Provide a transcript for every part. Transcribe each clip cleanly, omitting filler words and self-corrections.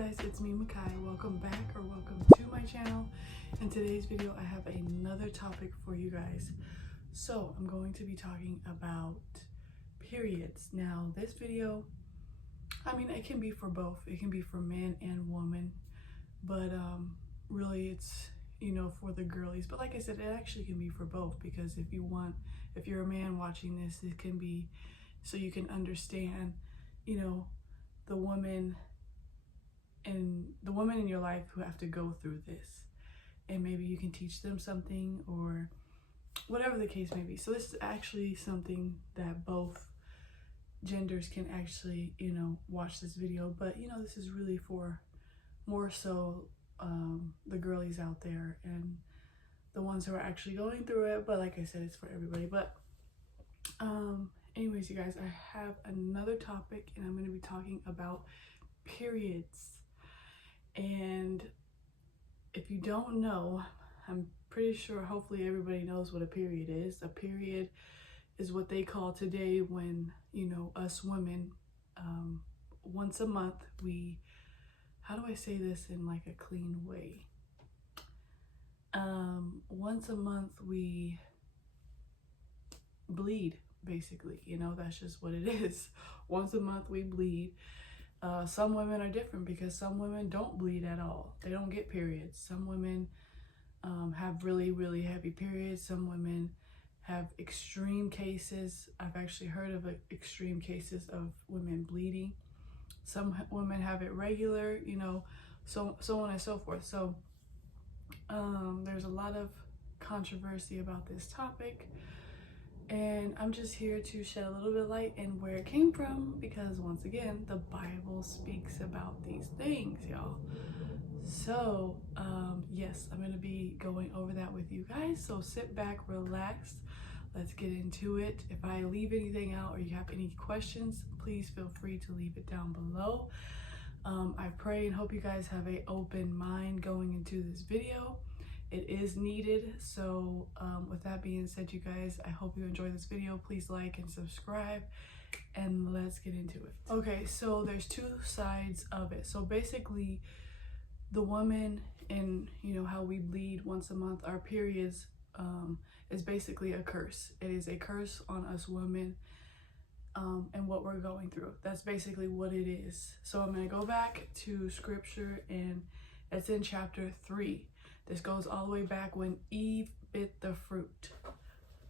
guys, it's me, Makai. Welcome back or welcome to my channel. In today's video, I have another topic for you guys. So I'm going to be talking about periods. Now this video, it can be for both. It can be for man and woman, but really it's, for the girlies. But like I said, it actually can be for both, because if you're a man watching this, it can be so you can understand, the woman in your life who have to go through this, and maybe you can teach them something or whatever the case may be. So this is actually something that both genders can actually, watch this video, but this is really for more so the girlies out there and the ones who are actually going through it. But like I said, it's for everybody. But anyways, you guys, I have another topic, and I'm going to be talking about periods. And if you don't know, I'm pretty sure hopefully everybody knows what a period is. A period is what they call today when, us women, once a month, how do I say this in like a clean way? Once a month we bleed, basically, that's just what it is. Once a month we bleed. Some women are different, because some women don't bleed at all. They don't get periods. Some women have really, really heavy periods. Some women have extreme cases. I've actually heard of extreme cases of women bleeding. Some women have it regular, so on and so forth. So there's a lot of controversy about this topic, and I'm just here to shed a little bit of light in where it came from, because once again, the Bible speaks about these things, y'all. So yes, I'm going to be going over that with you guys. So sit back, relax, let's get into it. If I leave anything out or you have any questions, please feel free to leave it down below. I pray and hope you guys have an open mind going into this video. It is needed. So with that being said, you guys, I hope you enjoy this video. Please like and subscribe, and let's get into it. Okay, so there's two sides of it. So basically, the woman, and how we bleed once a month, our periods, is basically a curse. It is a curse on us women, and what we're going through. That's basically what it is. So I'm going to go back to scripture, and it's in chapter 3. This goes all the way back when Eve bit the fruit.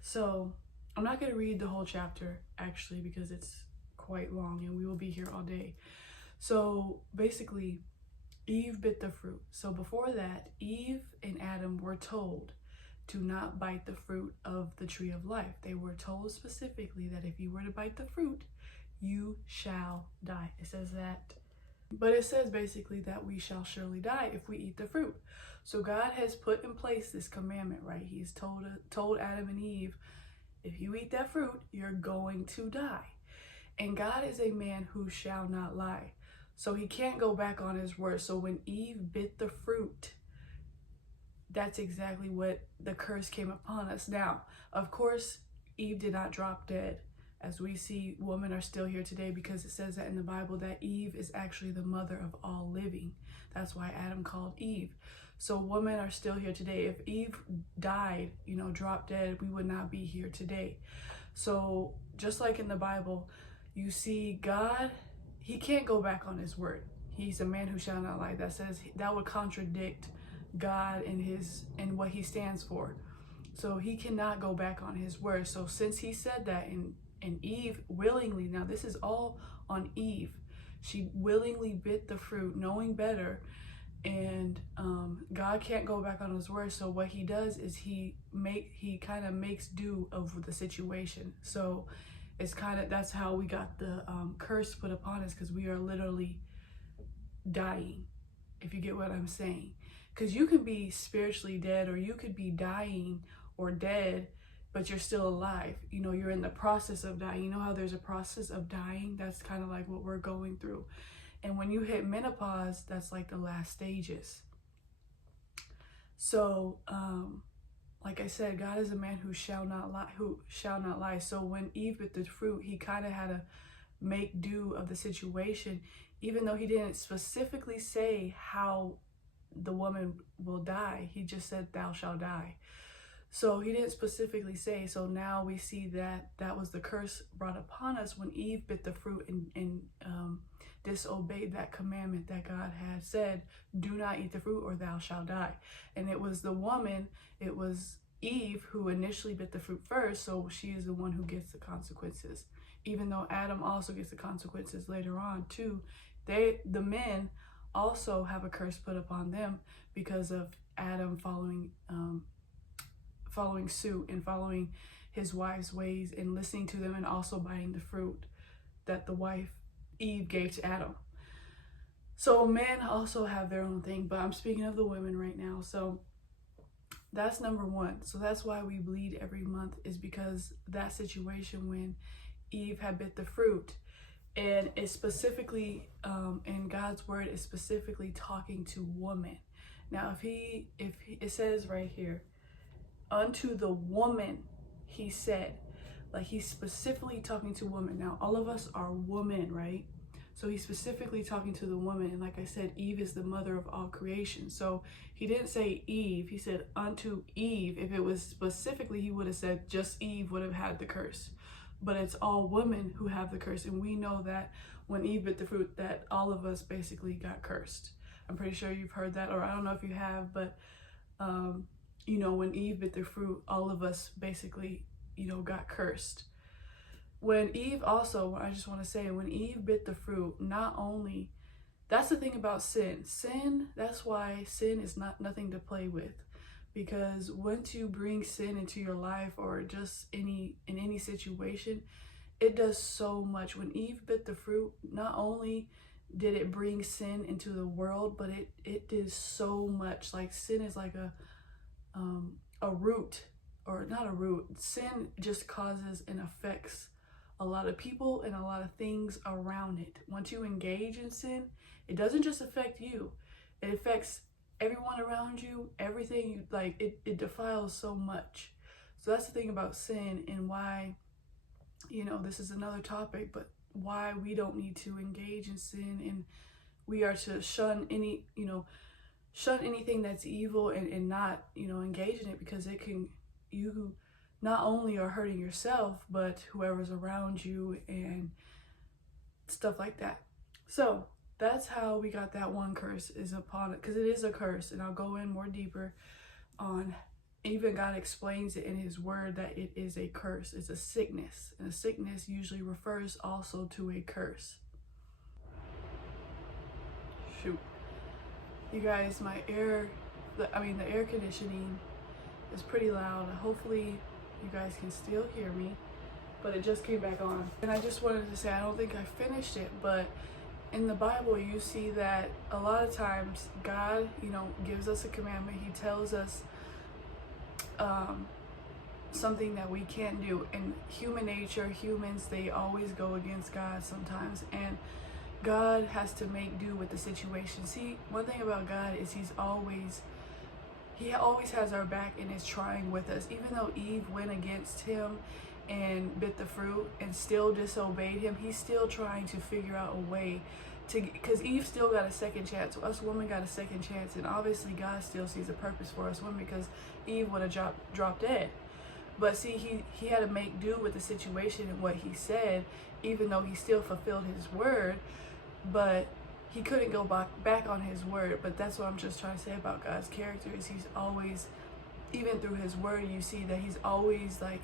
So I'm not going to read the whole chapter, actually, because it's quite long and we will be here all day. So basically, Eve bit the fruit. So before that, Eve and Adam were told to not bite the fruit of the tree of life. They were told specifically that if you were to bite the fruit, you shall die. It says that. But it says basically that we shall surely die if we eat the fruit. So God has put in place this commandment, right? He's told Adam and Eve, if you eat that fruit, you're going to die. And God is a man who shall not lie. So he can't go back on his word. So when Eve bit the fruit, that's exactly what the curse came upon us. Now, of course, Eve did not drop dead. As we see, women are still here today, because it says that in the Bible that Eve is actually the mother of all living. That's why Adam called Eve. So women are still here today. If Eve died, dropped dead, we would not be here today. So just like in the Bible, you see God, he can't go back on his word. He's a man who shall not lie. That says that would contradict God and what he stands for. So he cannot go back on his word. So since he said that, and Eve willingly, now this is all on Eve, she willingly bit the fruit knowing better, and God can't go back on his word. So what he does is he kind of makes do of the situation. So it's that's how we got the curse put upon us, because we are literally dying, if you get what I'm saying. Because you can be spiritually dead, or you could be dying or dead, but you're still alive. You're in the process of dying. You know how there's a process of dying? That's kind of like what we're going through. And when you hit menopause, that's like the last stages. So, like I said, God is a man who shall not lie. So when Eve bit the fruit, he kind of had to make do of the situation, even though he didn't specifically say how the woman will die. He just said, thou shalt die. So he didn't specifically say. So now we see that that was the curse brought upon us when Eve bit the fruit and disobeyed that commandment that God had said, do not eat the fruit or thou shalt die. And it was the woman, it was Eve who initially bit the fruit first, so she is the one who gets the consequences. Even though Adam also gets the consequences later on too, the men also have a curse put upon them because of Adam following suit and following his wife's ways and listening to them, and also biting the fruit that the wife Eve gave to Adam. So men also have their own thing, but I'm speaking of the women right now. So that's number one. So that's why we bleed every month, is because that situation when Eve had bit the fruit, and it's specifically in God's word is specifically talking to woman. Now if it says right here, unto the woman he said, like he's specifically talking to woman. Now all of us are women, right? So he's specifically talking to the woman, and like I said, Eve is the mother of all creation. So he didn't say Eve, he said unto Eve. If it was specifically, he would have said just Eve would have had the curse. But it's all women who have the curse, and we know that when Eve bit the fruit that all of us basically got cursed. I'm pretty sure you've heard that, or I don't know if you have, but you know, when Eve bit the fruit, all of us basically, you know, got cursed. When Eve also, I just want to say, when Eve bit the fruit, not only, that's the thing about sin. That's why sin is nothing to play with. Because once you bring sin into your life, or just in any situation, it does so much. When Eve bit the fruit, not only did it bring sin into the world, but it did so much. Like sin is like a root, or not a root. Sin just causes and affects a lot of people and a lot of things around it. Once you engage in sin, it doesn't just affect you, it affects everyone around you, everything. Like it defiles so much. So that's the thing about sin, and why, you know, this is another topic, but why we don't need to engage in sin, and we are to shun anything that's evil, and not, you know, engage in it, because you not only are hurting yourself, but whoever's around you and stuff like that. So that's how we got that one curse is upon it, because it is a curse, and I'll go in more deeper on, even God explains it in his word that it is a curse. It's a sickness, and a sickness usually refers also to a curse. Shoot, you guys, the air conditioning is pretty loud. Hopefully you guys can still hear me, but it just came back on. And I just wanted to say, I don't think I finished it, but in the Bible you see that a lot of times God, you know, gives us a commandment. He tells us something that we can't do. And human nature, humans, they always go against God sometimes, and God has to make do with the situation. See, one thing about God is he always has our back and is trying with us. Even though Eve went against him and bit the fruit and still disobeyed him, he's still trying to figure out a way to, because Eve still got a second chance. Us women got a second chance, and obviously God still sees a purpose for us women, because Eve would have dropped dead. But see, he had to make do with the situation and what he said, even though he still fulfilled his word, but he couldn't go back on his word. But that's what I'm just trying to say about God's character, is he's always, even through his word, you see that he's always like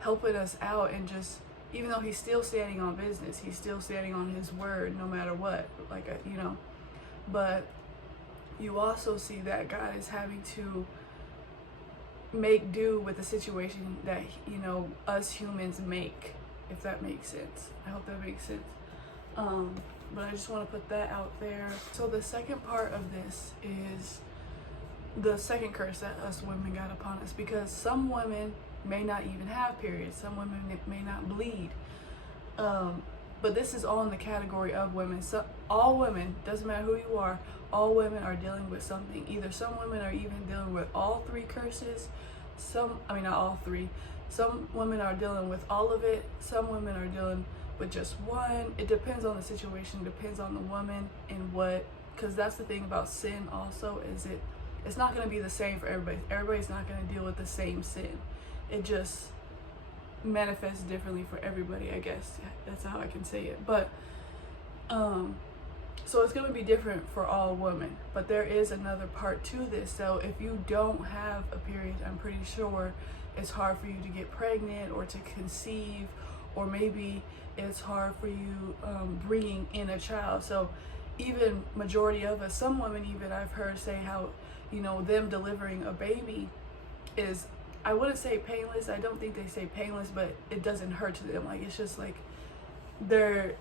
helping us out, and just, even though he's still standing on business, he's still standing on his word no matter what, you know. But you also see that God is having to make do with the situation that, you know, us humans make, if that makes sense. I hope that makes sense. But I just want to put that out there. So the second part of this is the second curse that us women got upon us, because some women may not even have periods. Some women may not bleed. But this is all in the category of women. So all women, doesn't matter who you are, all women are dealing with something. Either some women are even dealing with all three curses. Not all three. Some women are dealing with all of it. Some women are dealing with just one. It depends on the situation, depends on the woman and what, because that's the thing about sin also, is it's not going to be the same for everybody. Everybody's not going to deal with the same sin. It just manifests differently for everybody, I guess. That's how I can say it. But so it's going to be different for all women. But there is another part to this. So if you don't have a period, I'm pretty sure it's hard for you to get pregnant or to conceive, or maybe it's hard for you bringing in a child. So even majority of us, some women even I've heard say how, you know, them delivering a baby is, I wouldn't say painless. I don't think they say painless, but it doesn't hurt to them. Like, it's just like they're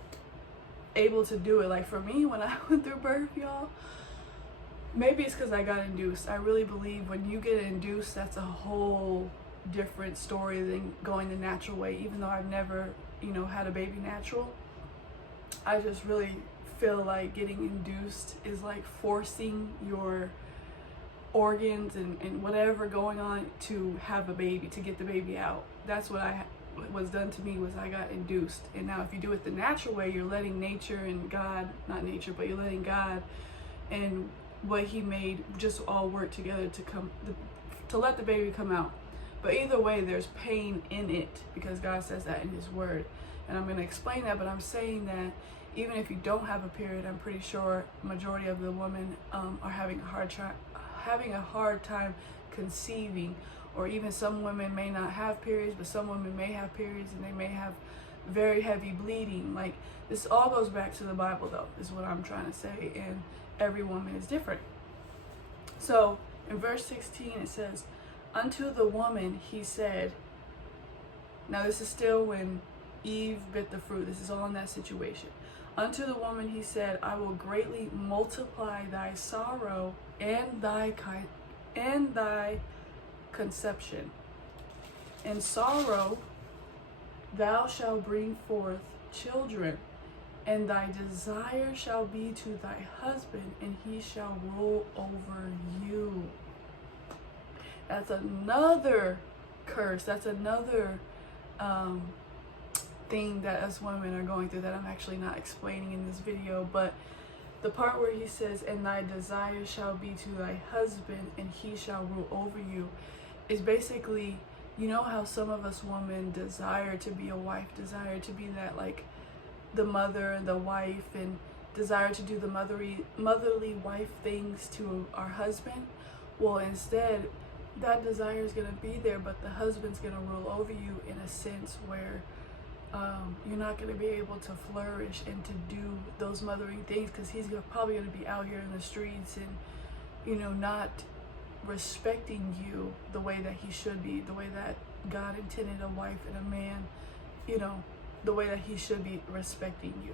able to do it. Like for me, when I went through birth, y'all, maybe it's because I got induced. I really believe when you get induced, that's a whole different story than going the natural way. Even though I've never, you know, had a baby natural, I just really feel like getting induced is like forcing your organs and whatever going on to have a baby, to get the baby out. That's what was done to me, was I got induced. And now if you do it the natural way, you're letting nature and God, not nature, but you're letting God and what he made just all work together to let the baby come out. But either way, there's pain in it, because God says that in his word. And I'm going to explain that, but I'm saying that even if you don't have a period, I'm pretty sure majority of the women are having a hard time conceiving. Or even some women may not have periods, but some women may have periods and they may have very heavy bleeding. Like, this all goes back to the Bible though, is what I'm trying to say, and every woman is different. So in verse 16 it says, unto the woman he said, now this is still when Eve bit the fruit, this is all in that situation. Unto the woman he said, I will greatly multiply thy sorrow and thy conception. In sorrow thou shalt bring forth children, and thy desire shall be to thy husband, and he shall rule over you. That's another curse. That's another thing that us women are going through that I'm actually not explaining in this video. But the part where he says, and thy desire shall be to thy husband, and he shall rule over you, is basically, you know how some of us women desire to be a wife, desire to be that, like, the mother and the wife, and desire to do the motherly wife things to our husband. Well, instead, that desire is going to be there, but the husband's going to rule over you in a sense where you're not going to be able to flourish and to do those mothering things, because he's probably going to be out here in the streets and, you know, not respecting you the way that he should be, the way that God intended a wife and a man, you know, the way that he should be respecting you.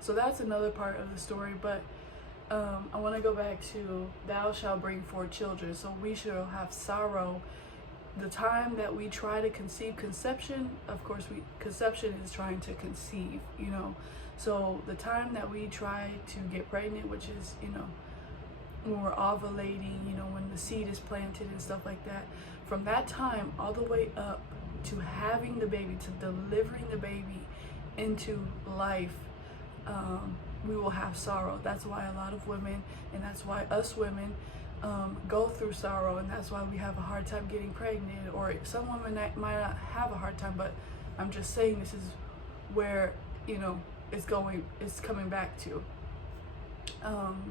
So that's another part of the story. But I want to go back to thou shalt bring forth children. So we shall have sorrow. The time that we try to conceive, conception, of course, conception is trying to conceive, you know. So the time that we try to get pregnant, which is, you know, when we're ovulating, you know, when the seed is planted and stuff like that, from that time all the way up to having the baby, to delivering the baby into life, we will have sorrow. That's why a lot of women, and that's why us women go through sorrow, and that's why we have a hard time getting pregnant. Or some women might not have a hard time, but I'm just saying this is where, you know, it's coming back to.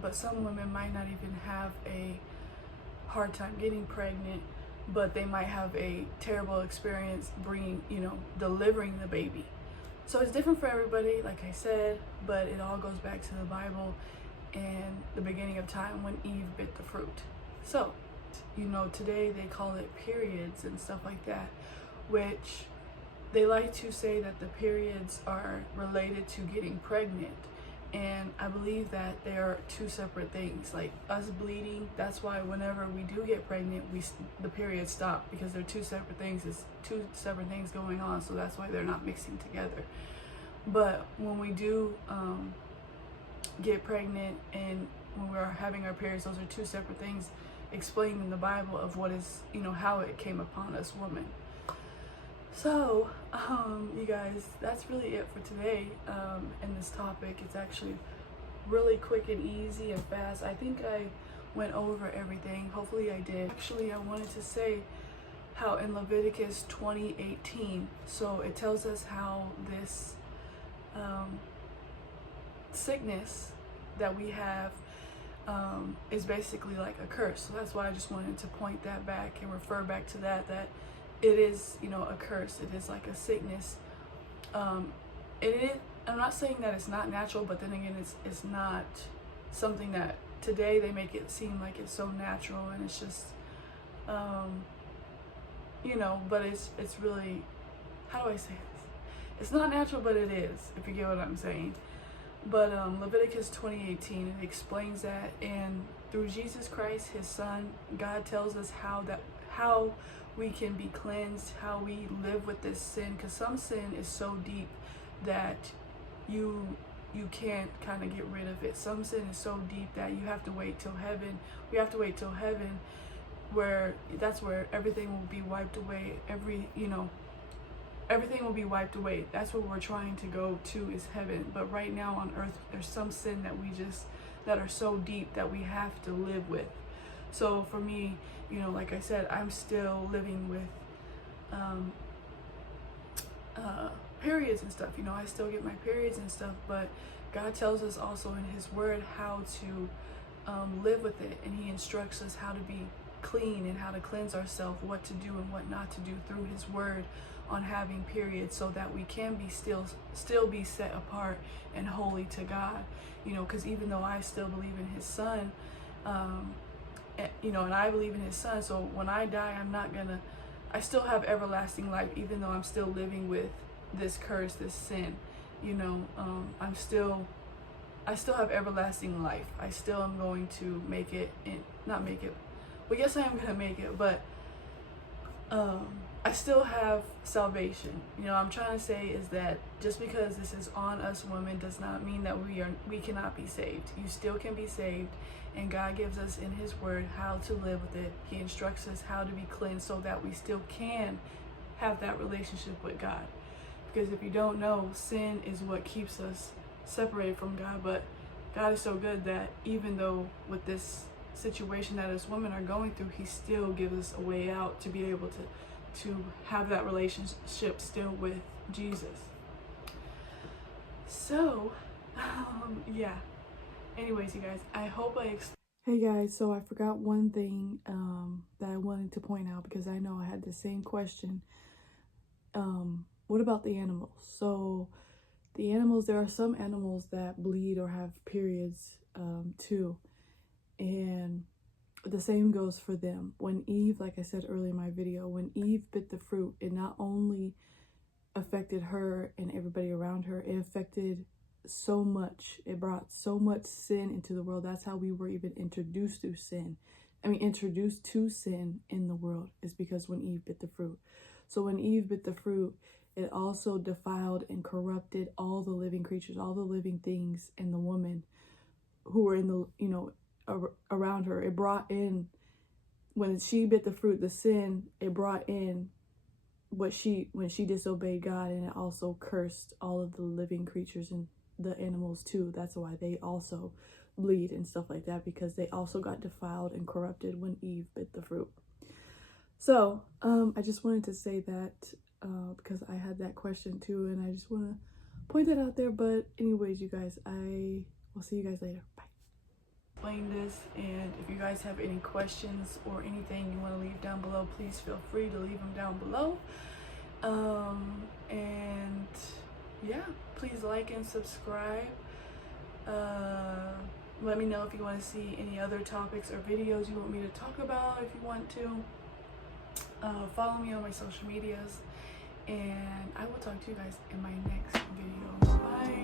But some women might not even have a hard time getting pregnant, but they might have a terrible experience delivering the baby. So it's different for everybody, like I said, but it all goes back to the Bible and the beginning of time when Eve bit the fruit. So, you know, today they call it periods and stuff like that, which they like to say that the periods are related to getting pregnant. And I believe that they are two separate things. Like us bleeding, that's why whenever we do get pregnant, the periods stop, because they're two separate things. It's two separate things going on, so that's why they're not mixing together. But when we do get pregnant and when we're having our periods, those are two separate things explained in the Bible of what is, you know, how it came upon us women. So, you guys, that's really it for today in this topic. It's actually really quick and easy and fast. I think I went over everything. Hopefully I did. Actually, I wanted to say how in Leviticus 20:18, so it tells us how this sickness that we have is basically like a curse. So that's why I just wanted to point that back and refer back to that it is, you know, a curse. It is like a sickness. I'm not saying that it's not natural, but then again, it's not something that today they make it seem like it's so natural, and it's just, you know, but it's really, how do I say this? It's not natural, but it is, if you get what I'm saying. But Leviticus 20:18, it explains that, and through Jesus Christ, his son, God tells us how we can be cleansed, how we live with this sin, because some sin is so deep that you can't kind of get rid of it. Some sin is so deep that you have to wait till heaven. We have to wait till heaven, where that's where everything will be wiped away. Everything will be wiped away. That's what we're trying to go to, is heaven. But right now on earth, there's some sin that are so deep that we have to live with. So for me, you know, like I said, I'm still living with periods and stuff. You know, I still get my periods and stuff, but God tells us also in his word how to live with it, and he instructs us how to be clean and how to cleanse ourselves, what to do and what not to do through his word on having periods, so that we can be still be set apart and holy to God. You know, because even though I still believe in his son, you know, and I believe in his son, so when I die, I still have everlasting life, even though I'm still living with this curse, this sin. You know, I still have everlasting life. I still am going to make it, not make it, well, yes, I am going to make it, but I still have salvation. You know, I'm trying to say is that just because this is on us women does not mean that we cannot be saved. You still can be saved, and God gives us in his word how to live with it. He instructs us how to be cleansed, so that we still can have that relationship with God. Because if you don't know, sin is what keeps us separated from God. But God is so good that even though with this situation that us women are going through, he still gives us a way out to be able to have that relationship still with Jesus. So, yeah. Anyways, you guys, I hope Hey guys, so I forgot one thing that I wanted to point out, because I know I had the same question. What about the animals? So the animals, there are some animals that bleed or have periods too, and the same goes for them. When Eve, like I said earlier in my video, when Eve bit the fruit, it not only affected her and everybody around her, it affected so much. It brought so much sin into the world. That's how we were even introduced to sin. Introduced to sin in the world is because when Eve bit the fruit. So when Eve bit the fruit, it also defiled and corrupted all the living creatures, all the living things, and the woman who were in the, you know, around her. It brought in, when she bit the fruit, the sin, it brought in when she disobeyed God, and it also cursed all of the living creatures and the animals too. That's why they also bleed and stuff like that, because they also got defiled and corrupted when Eve bit the fruit. So I just wanted to say that because I had that question too, and I just want to point that out there. But anyways, you guys, I will see you guys later. Bye. Explain this, and if you guys have any questions or anything you want to leave down below, please feel free to leave them down below. And yeah, please like and subscribe. Let me know if you want to see any other topics or videos you want me to talk about. If you want to, follow me on my social medias, and I will talk to you guys in my next video. Bye.